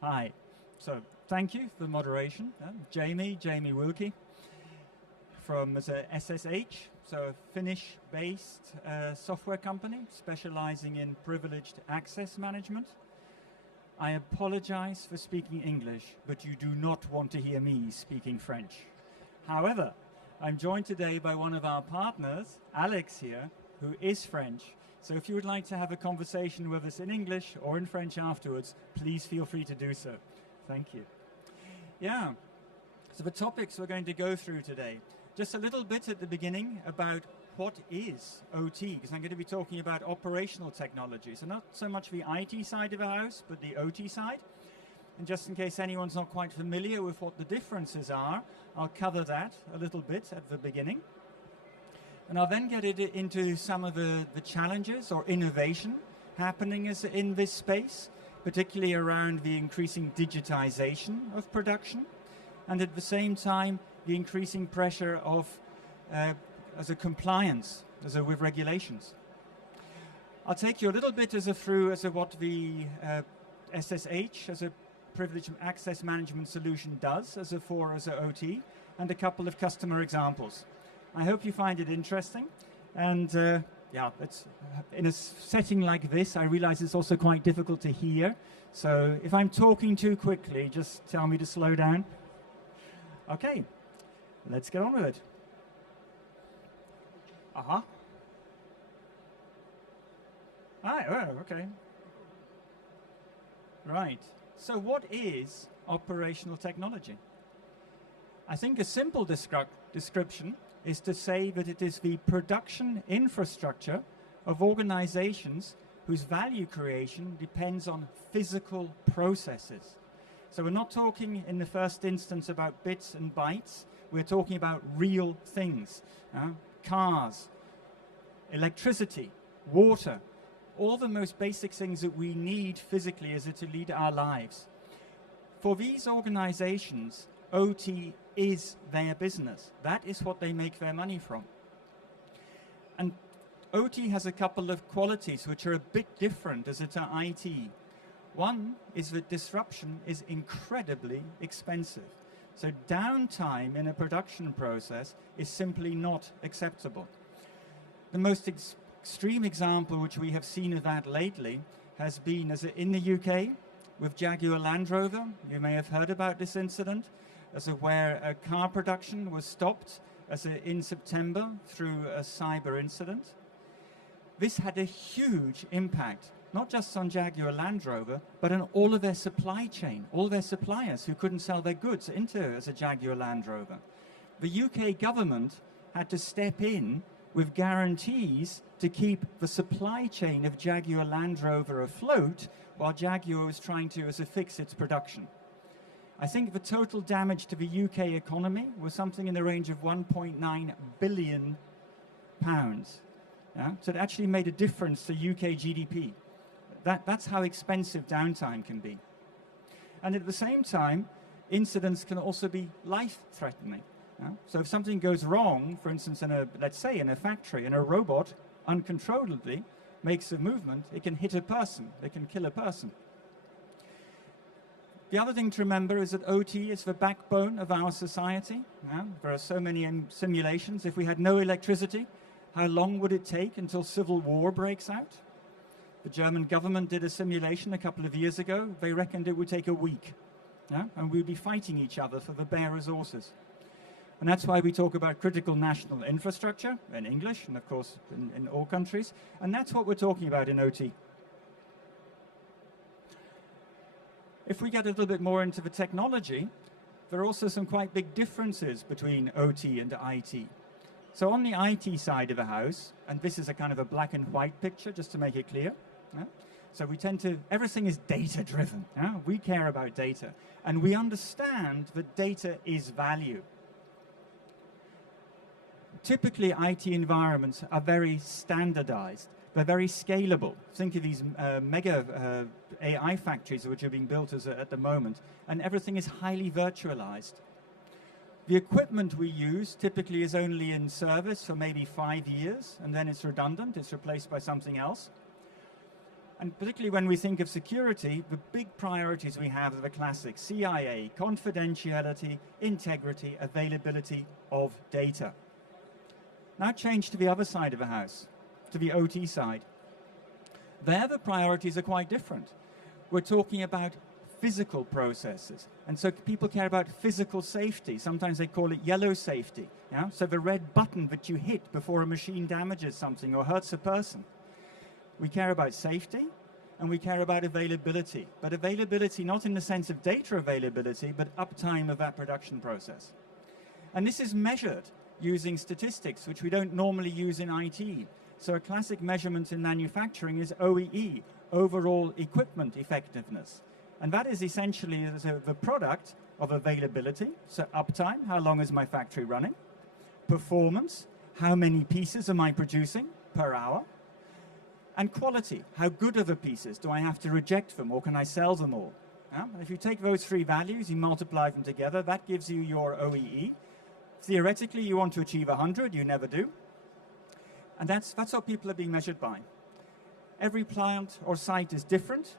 Hi. So thank you for the moderation. Jamie Wilkie from SSH, so a Finnish-based software company specializing in privileged access management. I apologize for speaking English, but you do not want to hear me speaking French. However, I'm joined today by one of our partners, Alex here, who is French. So if you would like to have a conversation with us in English or in French afterwards, please feel free to do so. Thank you. Yeah, so the topics we're going to go through today. Just a little bit at the beginning about what is OT, because I'm going to be talking about operational technology. So not so much the IT side of the house, but the OT side. And just in case anyone's not quite familiar with what the differences are, I'll cover that a little bit at the beginning. And I'll then get into some of the challenges or innovation happening in this space, particularly around the increasing digitization of production, and at the same time, the increasing pressure of as a compliance with regulations. I'll take you a little bit through what the SSH as a privileged access management solution does as a OT, and a couple of customer examples. I hope you find it interesting, and yeah, it's, in a setting like this, I realize it's also quite difficult to hear, so if I'm talking too quickly, just tell me to slow down. Okay, let's get on with it. Okay. Right, so what is operational technology? I think a simple description is to say that it is the production infrastructure of organizations whose value creation depends on physical processes. So we're not talking in the first instance about bits and bytes, we're talking about real things. Cars, electricity, water, all the most basic things that we need physically to lead our lives. For these organizations, OT is their business. That is what they make their money from. And OT has a couple of qualities which are a bit different to IT. One is that disruption is incredibly expensive. So downtime in a production process is simply not acceptable. The most extreme example which we have seen of that lately has been in the UK with Jaguar Land Rover. You may have heard about this incident, where a car production was stopped in September through a cyber incident. This had a huge impact, not just on Jaguar Land Rover, but on all of their supply chain, all their suppliers who couldn't sell their goods into a Jaguar Land Rover. The UK government had to step in with guarantees to keep the supply chain of Jaguar Land Rover afloat while Jaguar was trying to fix its production. I think the total damage to the UK economy was something in the range of £1.9 billion. Yeah? So it actually made a difference to UK GDP. That's how expensive downtime can be. And at the same time, incidents can also be life-threatening. Yeah? So if something goes wrong, for instance, let's say in a factory, and a robot uncontrollably makes a movement, it can hit a person, it can kill a person. The other thing to remember is that OT is the backbone of our society. Yeah? There are so many simulations. If we had no electricity, how long would it take until civil war breaks out? The German government did a simulation a couple of years ago. They reckoned it would take a week. Yeah? And we'd be fighting each other for the bare resources. And that's why we talk about critical national infrastructure in English, and of course in all countries. And that's what we're talking about in OT. If we get a little bit more into the technology, there are also some quite big differences between OT and IT. So on the IT side of the house, and this is a kind of a black and white picture, just to make it clear. Yeah? So everything is data-driven. Yeah? We care about data. And we understand that data is value. Typically, IT environments are very standardized. They're very scalable. Think of these mega AI factories which are being built at the moment, and everything is highly virtualized. The equipment we use typically is only in service for maybe 5 years, and then it's redundant, it's replaced by something else. And particularly when we think of security, the big priorities we have are the classic CIA, confidentiality, integrity, availability of data. Now change to the other side of the house, to the OT side. There the priorities are quite different. We're talking about physical processes. And so people care about physical safety. Sometimes they call it yellow safety. Yeah? So the red button that you hit before a machine damages something or hurts a person. We care about safety and we care about availability. But availability not in the sense of data availability, but uptime of that production process. And this is measured using statistics, which we don't normally use in IT. So a classic measurement in manufacturing is OEE, overall equipment effectiveness. And that is essentially the product of availability, so uptime, how long is my factory running, performance, how many pieces am I producing per hour, and quality, how good are the pieces, do I have to reject them or can I sell them all? And if you take those three values, you multiply them together, that gives you your OEE. Theoretically, you want to achieve 100, you never do. And that's what people are being measured by. Every plant or site is different.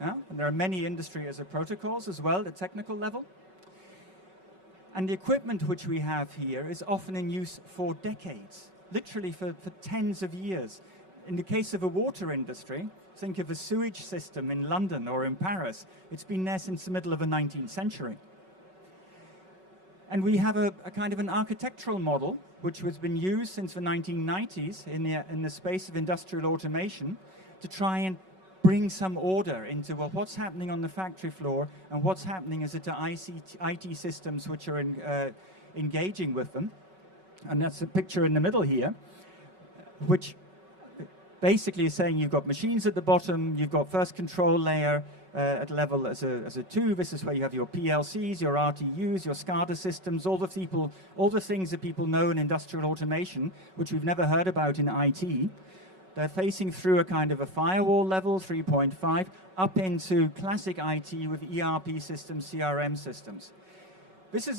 Yeah? And there are many industry as a protocols as well at technical level. And the equipment which we have here is often in use for decades, literally for tens of years. In the case of a water industry, think of a sewage system in London or in Paris. It's been there since the middle of the 19th century. And we have a kind of an architectural model which has been used since the 1990s in the space of industrial automation to try and bring some order into, well, what's happening on the factory floor and what's happening as it to IT systems which are engaging with them. And that's a picture in the middle here, which basically is saying you've got machines at the bottom, you've got first control layer at level as a 2. This is where you have your PLCs, your RTUs, your SCADA systems, all the things that people know in industrial automation, which we've never heard about in IT. They're facing through a kind of a firewall level, 3.5, up into classic IT with ERP systems, CRM systems. This is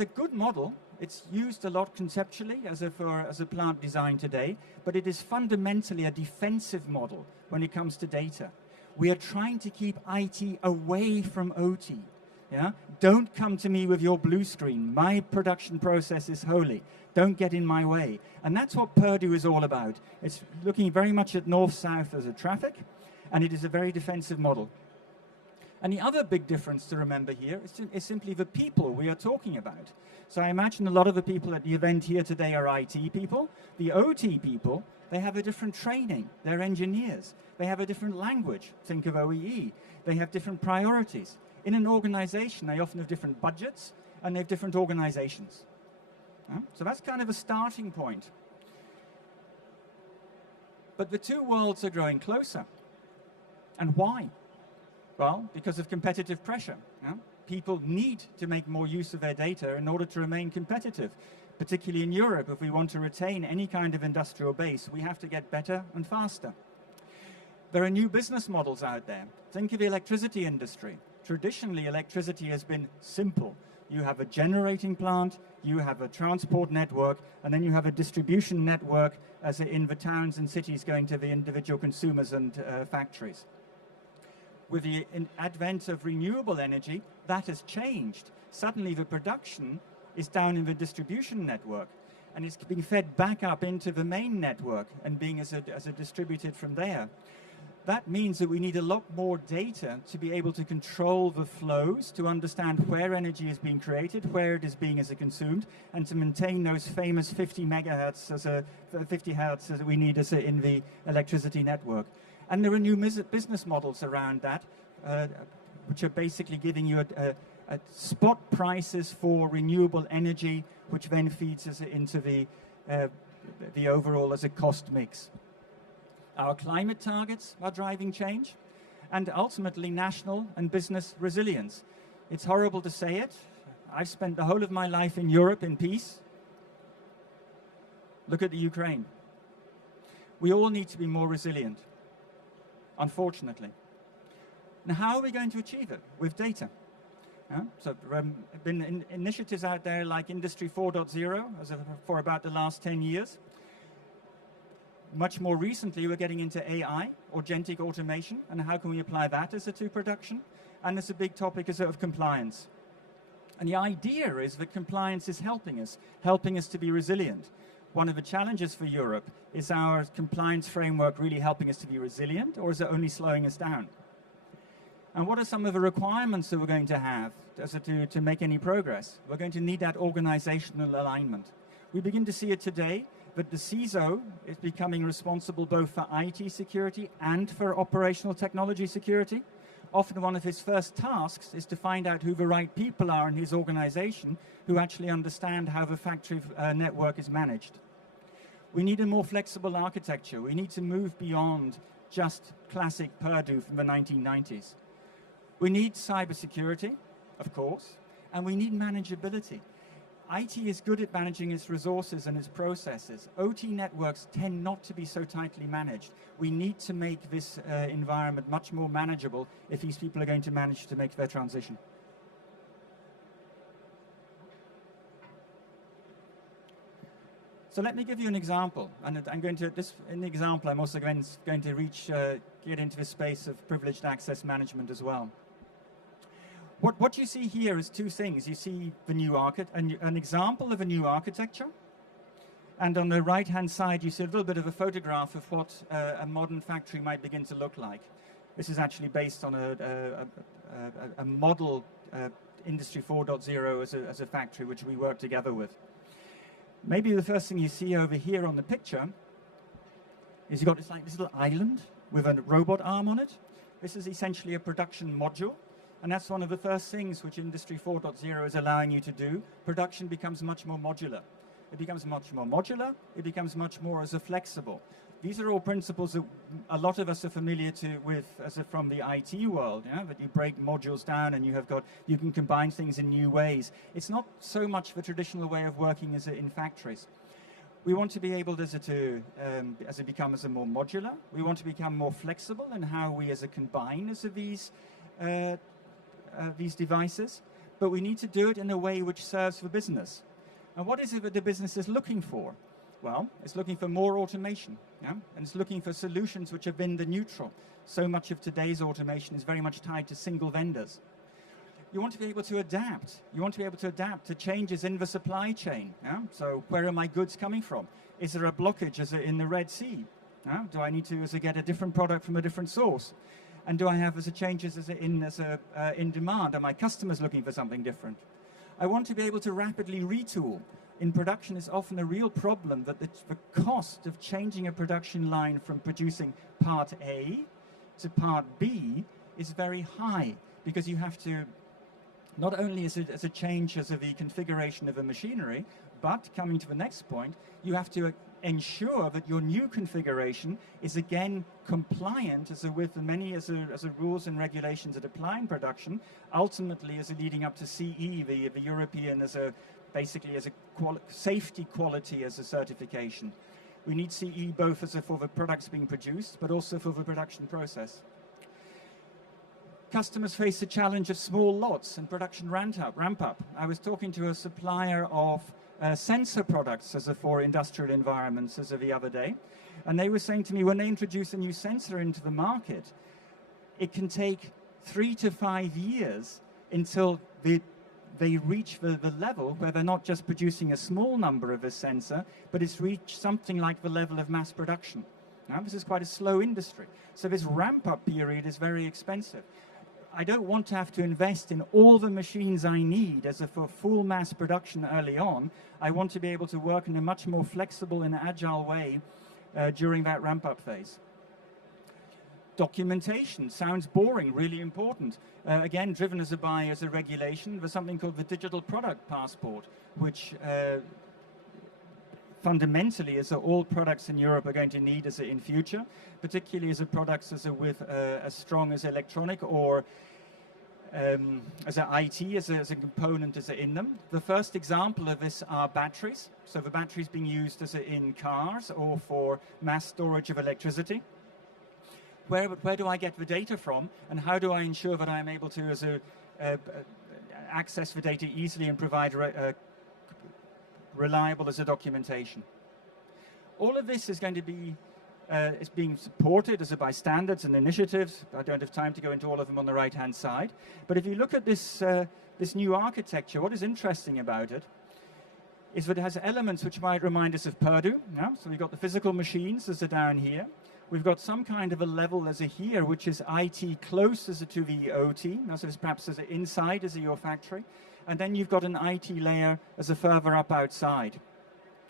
a good model. It's used a lot conceptually as a plant design today, but it is fundamentally a defensive model when it comes to data. We are trying to keep IT away from OT. Yeah? Don't come to me with your blue screen. My production process is holy. Don't get in my way. And that's what Purdue is all about. It's looking very much at north-south as a traffic, and it is a very defensive model. And the other big difference to remember here is simply the people we are talking about. So I imagine a lot of the people at the event here today are IT people. The OT people, they have a different training. They're engineers. They have a different language. Think of OEE. They have different priorities. In an organization, they often have different budgets, and they have different organizations. So that's kind of a starting point. But the two worlds are growing closer. And why? Well, because of competitive pressure. People need to make more use of their data in order to remain competitive. Particularly in Europe, if we want to retain any kind of industrial base, we have to get better and faster. There are new business models out there. Think of the electricity industry. Traditionally, electricity has been simple. You have a generating plant, you have a transport network, and then you have a distribution network as in the towns and cities going to the individual consumers and factories. With the advent of renewable energy, that has changed. Suddenly the production is down in the distribution network, and it's being fed back up into the main network and being as a distributed from there. That means that we need a lot more data to be able to control the flows, to understand where energy is being created, where it is being consumed, and to maintain those famous 50 megahertz 50 hertz that we need in the electricity network. And there are new business models around that, which are basically giving you a spot prices for renewable energy, which then feeds us into the overall as a cost mix. Our climate targets are driving change, and ultimately national and business resilience. It's horrible to say it. I've spent the whole of my life in Europe in peace. Look at the Ukraine. We all need to be more resilient, unfortunately. Now, how are we going to achieve it? With data. So there have been initiatives out there like Industrie 4.0 for about the last 10 years. Much more recently, we're getting into AI, or agentic automation, and how can we apply that as to production? And there's a big topic of compliance. And the idea is that compliance is helping us to be resilient. One of the challenges for Europe is our compliance framework really helping us to be resilient, or is it only slowing us down? And what are some of the requirements that we're going to have to make any progress? We're going to need that organizational alignment. We begin to see it today, that the CISO is becoming responsible both for IT security and for operational technology security. Often one of his first tasks is to find out who the right people are in his organization who actually understand how the factory network is managed. We need a more flexible architecture. We need to move beyond just classic Purdue from the 1990s. We need cybersecurity, of course, and we need manageability. IT is good at managing its resources and its processes. OT networks tend not to be so tightly managed. We need to make this environment much more manageable if these people are going to manage to make their transition. So let me give you an example, and I'm going to, in the example, I'm also going to get into the space of privileged access management as well. What you see here is two things. You see the new an example of a new architecture, and on the right-hand side, you see a little bit of a photograph of what a modern factory might begin to look like. This is actually based on a model Industrie 4.0 as a factory, which we work together with. Maybe the first thing you see over here on the picture is you've got this little island with a robot arm on it. This is essentially a production module. And that's one of the first things which Industry 4.0 is allowing you to do. Production becomes much more modular. It becomes much more modular. It becomes much more flexible. These are all principles that a lot of us are familiar with from the IT world, that you break modules down and you can combine things in new ways. It's not so much the traditional way of working in factories. We want to be able to become more modular. We want to become more flexible in how we combine these devices, but we need to do it in a way which serves the business. And what is it that the business is looking for? Well, it's looking for more automation, and it's looking for solutions which are vendor neutral. So much of today's automation is very much tied to single vendors. You want to be able to adapt. You want to be able to adapt to changes in the supply chain. So where are my goods coming from? Is there a blockage in the Red Sea? Do I need to get a different product from a different source? And do I have changes in demand? Are my customers looking for something different? I want to be able to rapidly retool. In production, it's often a real problem that the cost of changing a production line from producing part A to part B is very high, because you have to, not only as a change the configuration of a machinery, but coming to the next point, you have to ensure that your new configuration is again compliant with the many rules and regulations that apply in production, ultimately leading up to CE, the European basically safety quality as a certification. We need CE both for the products being produced, but also for the production process. Customers face the challenge of small lots and production ramp up. I was talking to a supplier of sensor products for industrial environments the other day, and they were saying to me, when they introduce a new sensor into the market, it can take 3 to 5 years until they reach the level where they're not just producing a small number of a sensor, but it's reached something like the level of mass production. Now, this is quite a slow industry, so this ramp-up period is very expensive. I don't want to have to invest in all the machines I need for full mass production early on. I want to be able to work in a much more flexible and agile way during that ramp-up phase. Documentation sounds boring, really important. Again, driven as a regulation, there's something called the Digital Product Passport, which fundamentally all products in Europe are going to need in future, particularly products with as strong as electronic or as IT as a component in them. The first example of this are batteries. So the batteries being used in cars or for mass storage of electricity. Where do I get the data from, and how do I ensure that I'm able to access the data easily and provide reliable documentation? All of this is going to be It's being supported by standards and initiatives. I don't have time to go into all of them on the right-hand side. But if you look at this, this new architecture, what is interesting about it is that it has elements which might remind us of Purdue. Yeah? So we've got the physical machines as are down here. We've got some kind of a level as a here, which is IT close as a to the OT. Now, so it's perhaps as an inside as a your factory. And then you've got an IT layer as a further up outside.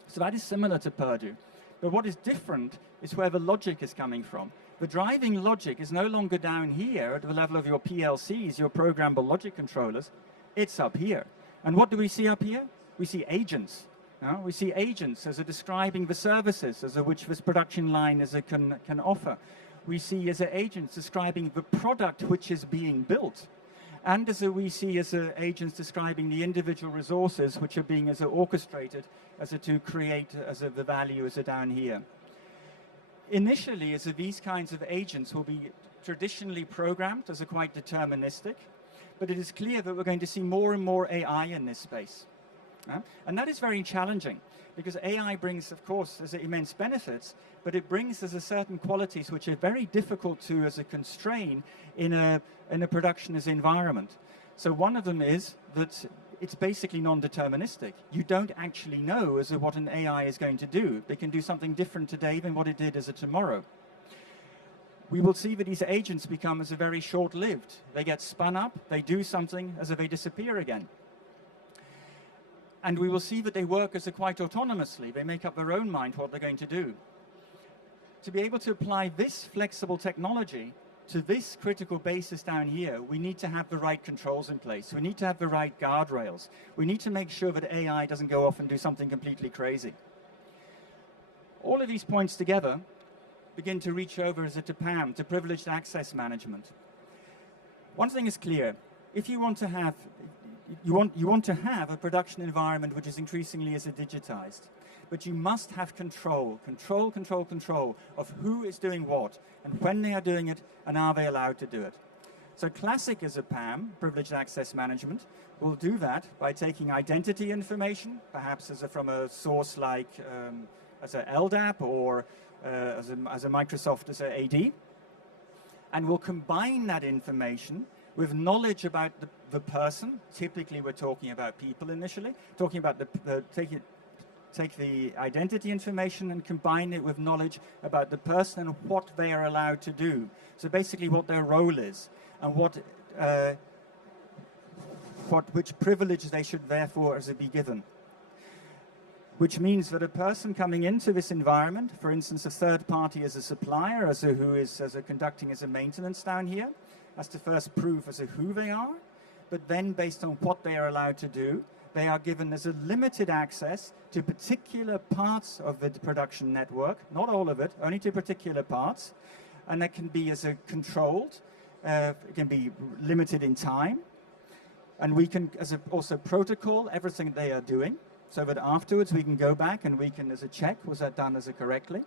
So that is similar to Purdue. But what is different is where the logic is coming from. The driving logic is no longer down here at the level of your PLCs, your programmable logic controllers. It's up here. And what do we see up here? We see agents. We see agents as a describing the services as a which this production line as a can offer. We see as a agents describing the product which is being built. And as we see as agents describing the individual resources which are being as orchestrated as to create as the value as down here. Initially, as these kinds of agents will be traditionally programmed as quite deterministic, but it is clear that we're going to see more and more AI in this space. And that is very challenging, because AI brings, of course, as immense benefits, but it brings as certain qualities which are very difficult to as a constrain in a production as environment. So one of them is that it's basically non-deterministic. You don't actually know as what an AI is going to do. They can do something different today than what it did as tomorrow. We will see that these agents become as very short-lived. They get spun up, they do something as they disappear again. And we will see that they work as quite autonomously. They make up their own mind what they're going to do. To be able to apply this flexible technology to this critical basis down here, we need to have the right controls in place. We need to have the right guardrails. We need to make sure that AI doesn't go off and do something completely crazy. All of these points together begin to reach over as to PAM, to privileged access management. One thing is clear. If you want to have You want to have a production environment which is increasingly as digitized, but you must have control of who is doing what and when they are doing it and are they allowed to do it. So classic as a PAM, privileged access management, will do that by taking identity information, perhaps from a source like as a LDAP or as a Microsoft as a AD, and will combine that information with knowledge about the person. Typically, we're talking about people initially, talking about take the identity information and combine it with knowledge about the person and what they are allowed to do. So basically what their role is and which privilege they should therefore be given. Which means that a person coming into this environment, for instance, a third party as a supplier, who is conducting as a maintenance down here, has to first prove who they are, but then based on what they are allowed to do, they are given as a limited access to particular parts of the production network, not all of it, only to particular parts, and that can be controlled, it can be limited in time, and we can also protocol everything they are doing, so that afterwards we can go back and we can check, was that done correctly?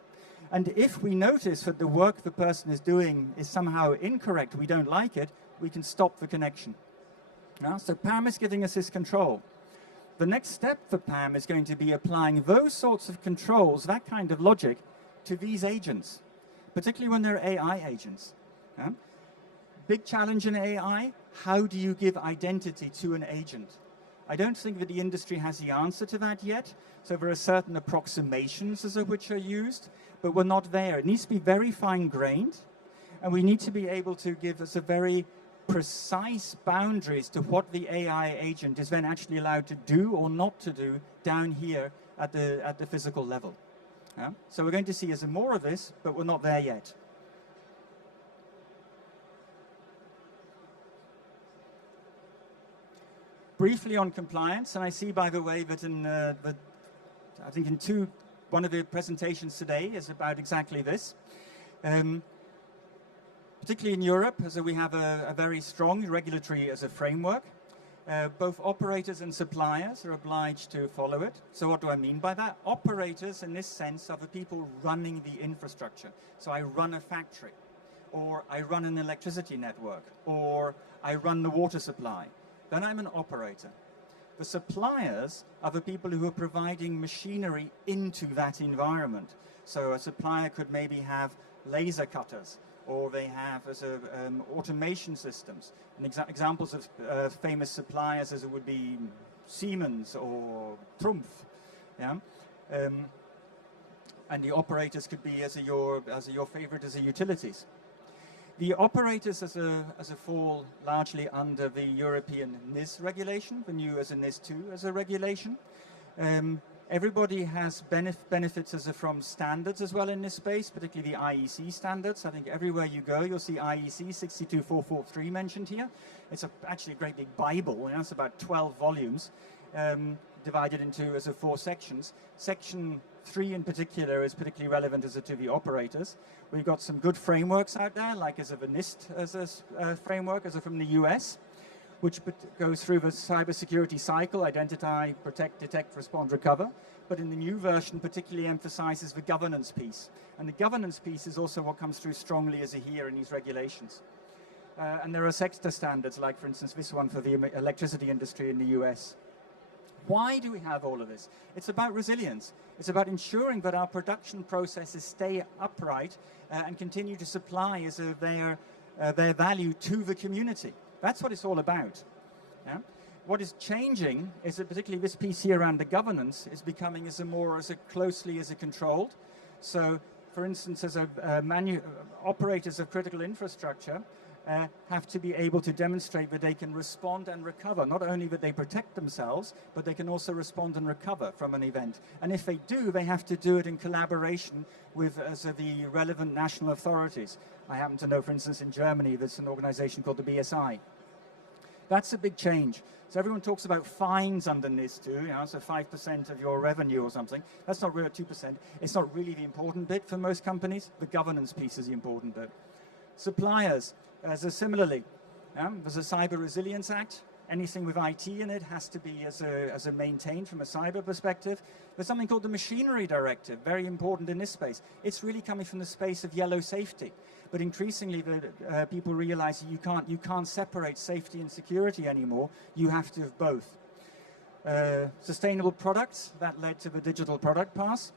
And if we notice that the work the person is doing is somehow incorrect, we don't like it, we can stop the connection. So PAM is giving us this control. The next step for PAM is going to be applying those sorts of controls, that kind of logic, to these agents, particularly when they're AI agents. Big challenge in AI, how do you give identity to an agent? I don't think that the industry has the answer to that yet, so there are certain approximations which are used, but we're not there. It needs to be very fine-grained, and we need to be able to give us very precise boundaries to what the AI agent is then actually allowed to do or not to do down here at the physical level. So we're going to see more of this, but we're not there yet. Briefly on compliance, and I see, by the way, that I think one of the presentations today is about exactly this. Particularly in Europe, we have a very strong regulatory framework. Both operators and suppliers are obliged to follow it. So what do I mean by that? Operators, in this sense, are the people running the infrastructure. So I run a factory, or I run an electricity network, or I run the water supply. Then I'm an operator. The suppliers are the people who are providing machinery into that environment. So a supplier could maybe have laser cutters, or they have as a, automation systems. And examples of famous suppliers as it would be Siemens or Trumpf. Yeah? And the operators could be as your favorite as the utilities. The operators as a fall largely under the European NIS regulation, the new as a NIS2 as a regulation. Everybody has benefits as from standards as well in this space, particularly the IEC standards. I think everywhere you go, you'll see IEC 62443 mentioned here. It's actually a great big Bible. It's about 12 volumes divided into as 4 sections. Section 3 in particular is particularly relevant as to the operators. We've got some good frameworks out there, like as of a NIST as a framework, as from the US, which goes through the cybersecurity cycle: identify, protect, detect, respond, recover. But in the new version, particularly emphasizes the governance piece. And the governance piece is also what comes through strongly as here in these regulations. And there are sector standards, like, for instance, this one for the electricity industry in the US. Why do we have all of this? It's about resilience. It's about ensuring that our production processes stay upright and continue to supply as their value to the community. That's what it's all about. Yeah? What is changing is that particularly this piece here around the governance is becoming more closely controlled. So, for instance, as operators of critical infrastructure have to be able to demonstrate that they can respond and recover. Not only that they protect themselves, but they can also respond and recover from an event. And if they do, they have to do it in collaboration with the relevant national authorities. I happen to know, for instance, in Germany, there's an organization called the BSI. That's a big change. So everyone talks about fines under NIS2, so 5% of your revenue or something. That's not really 2%. It's not really the important bit for most companies. The governance piece is the important bit. Suppliers, similarly, there's a Cyber Resilience Act. Anything with IT in it has to be as a maintained from a cyber perspective. There's something called the Machinery Directive, very important in this space. It's really coming from the space of yellow safety. But increasingly, people realize you can't separate safety and security anymore. You have to have both. Sustainable products, that led to the Digital Product Pass.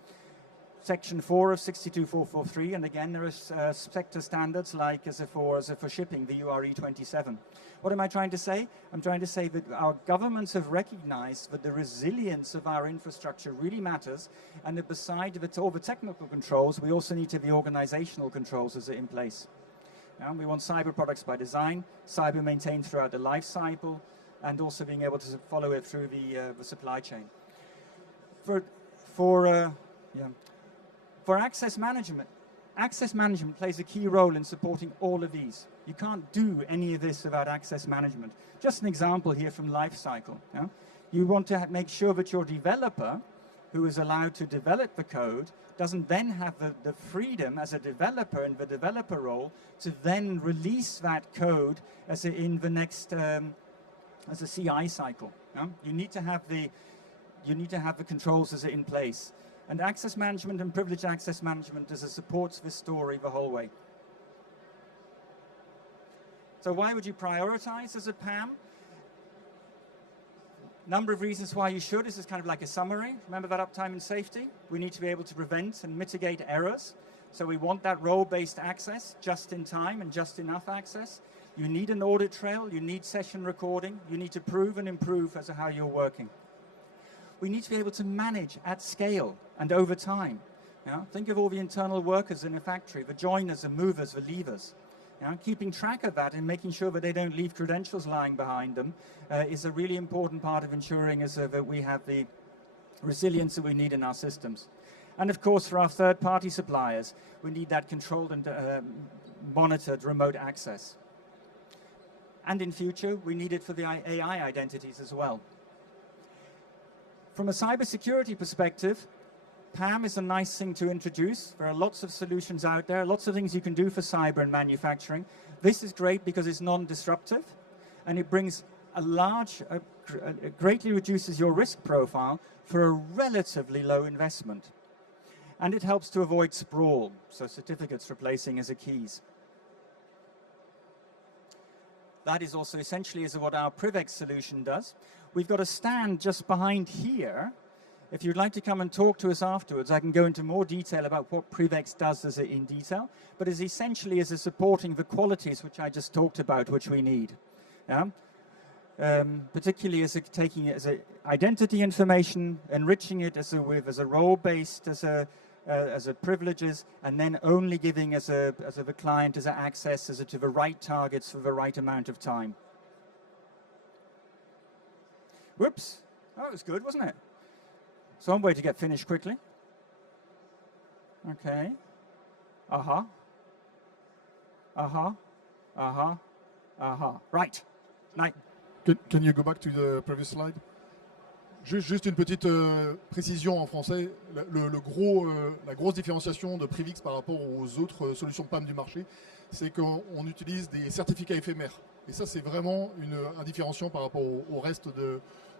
Section 4 of 62443, and again there are sector standards like for shipping, the URE27. What am I trying to say? I'm trying to say that our governments have recognized that the resilience of our infrastructure really matters, and that beside all the technical controls, we also need to have the organizational controls in place. We want cyber products by design, cyber maintained throughout the life cycle, and also being able to follow it through the supply chain. For access management plays a key role in supporting all of these. You can't do any of this without access management. Just an example here from Lifecycle. You want to make sure that your developer, who is allowed to develop the code, doesn't then have the freedom as a developer in the developer role to then release that code in the next as a CI cycle. You need to have the controls in place. And access management and privileged access management supports this story the whole way. So why would you prioritize as a PAM? Number of reasons why you should. This is kind of like a summary. Remember that uptime and safety? We need to be able to prevent and mitigate errors. So we want that role-based access, just in time and just enough access. You need an audit trail. You need session recording. You need to prove and improve as to how you're working. We need to be able to manage at scale and over time. Think of all the internal workers in a factory, the joiners, the movers, the levers. Keeping track of that and making sure that they don't leave credentials lying behind them is a really important part of ensuring that we have the resilience that we need in our systems. And of course, for our third-party suppliers, we need that controlled and monitored remote access. And in future, we need it for the AI identities as well. From a cybersecurity perspective, PAM is a nice thing to introduce. There are lots of solutions out there, lots of things you can do for cyber and manufacturing. This is great because it's non-disruptive, and it brings greatly reduces your risk profile for a relatively low investment. And it helps to avoid sprawl, so certificates replacing as a keys. That is also essentially what our PrivX solution does. We've got a stand just behind here If you'd like to come and talk to us afterwards, I can go into more detail about what Privex does in detail, but is essentially as a supporting the qualities which I just talked about, which we need. Yeah? Particularly as taking it as a identity information, enriching it as a role-based, as a privileges, and then only giving as a client as a access to the right targets for the right amount of time. Whoops, that was good, wasn't it? So one way to get finished quickly. Okay. Aha. Aha. Aha. Aha. Right. Night. Can you go back to the previous slide? Juste une petite précision en français. La grosse différenciation de Privix par rapport aux autres solutions PAM du marché, c'est qu'on utilise des certificats éphémères. Et ça, c'est vraiment un différenciant par rapport au reste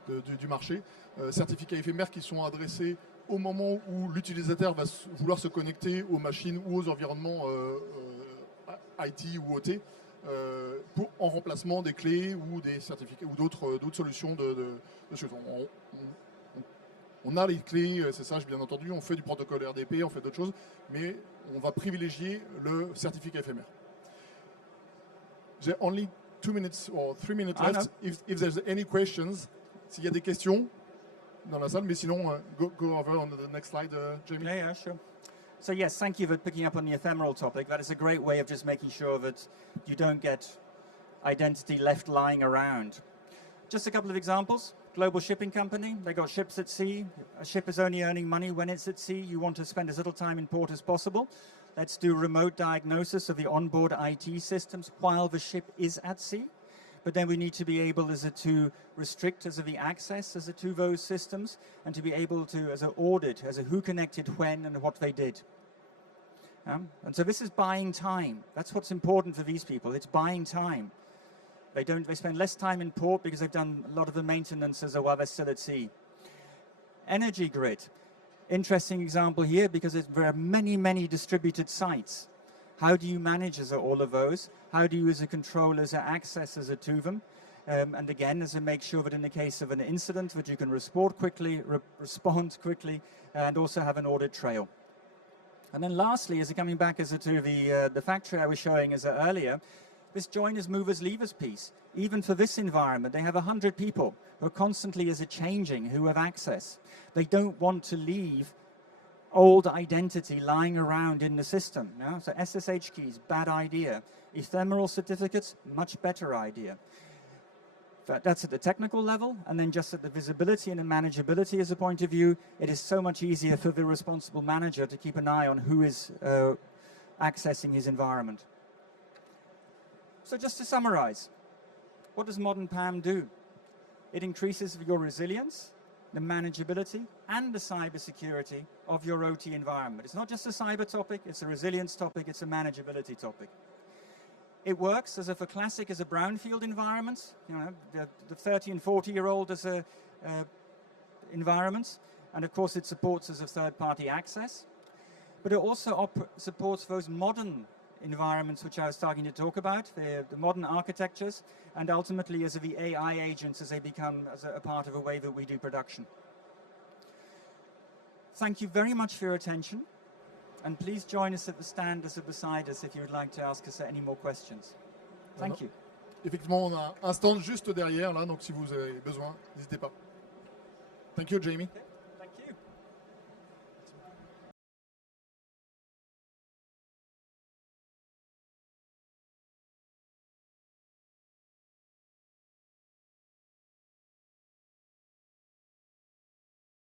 du marché. Certificats éphémères qui sont adressés au moment où l'utilisateur va vouloir se connecter aux machines ou aux environnements IT ou OT en remplacement des clés ou des certificats ou d'autres solutions de choses. On a les clés, c'est ça, bien entendu, on fait du protocole RDP, on fait d'autres choses, mais on va privilégier le certificat éphémère. J'ai only 2 minutes or 3 minutes left. If there's any questions, s'il y a des questions dans la salle, mais sinon, go over on the next slide, Jamie. Yeah, sure. So yes, thank you for picking up on the ephemeral topic. That is a great way of just making sure that you don't get identity left lying around. Just a couple of examples. Global shipping company, they got ships at sea. A ship is only earning money when it's at sea. You want to spend as little time in port as possible. Let's do remote diagnosis of the onboard IT systems while the ship is at sea. But then we need to be able to restrict the access to those systems, and to be able to audit who connected when and what they did. And so this is buying time. That's what's important for these people. It's buying time. They spend less time in port because they've done a lot of the maintenance while they're still at sea. Energy grid. Interesting example here because there are many distributed sites. How do you manage all of those? How do you as a controller access to them? And again, make sure that in the case of an incident that you can respond quickly, and also have an audit trail. And then lastly, coming back to the factory I was showing earlier, this joiners, movers, leavers piece. Even for this environment, they have 100 people who are constantly changing, who have access. They don't want to leave old identity lying around in the system. No? So SSH keys, bad idea. Ephemeral certificates, much better idea. That's at the technical level, and then just at the visibility and the manageability as a point of view, it is so much easier for the responsible manager to keep an eye on who is accessing his environment. So just to summarize, what does modern PAM do? It increases your resilience, the manageability, and the cybersecurity of your OT environment. It's not just a cyber topic, it's a resilience topic, it's a manageability topic. It works as a brownfield environment, the 30 and 40-year-old environments, and of course it supports third-party access. But it also supports those modern environments which I was starting to talk about, the modern architectures, and ultimately the AI agents as they become a part of a way that we do production. Thank you very much for your attention, and please join us at the stand beside us if you would like to ask us any more questions. Thank you. Effectivement, on a un stand juste derrière, là, donc si vous avez besoin, n'hésitez pas. Thank you, Jamie.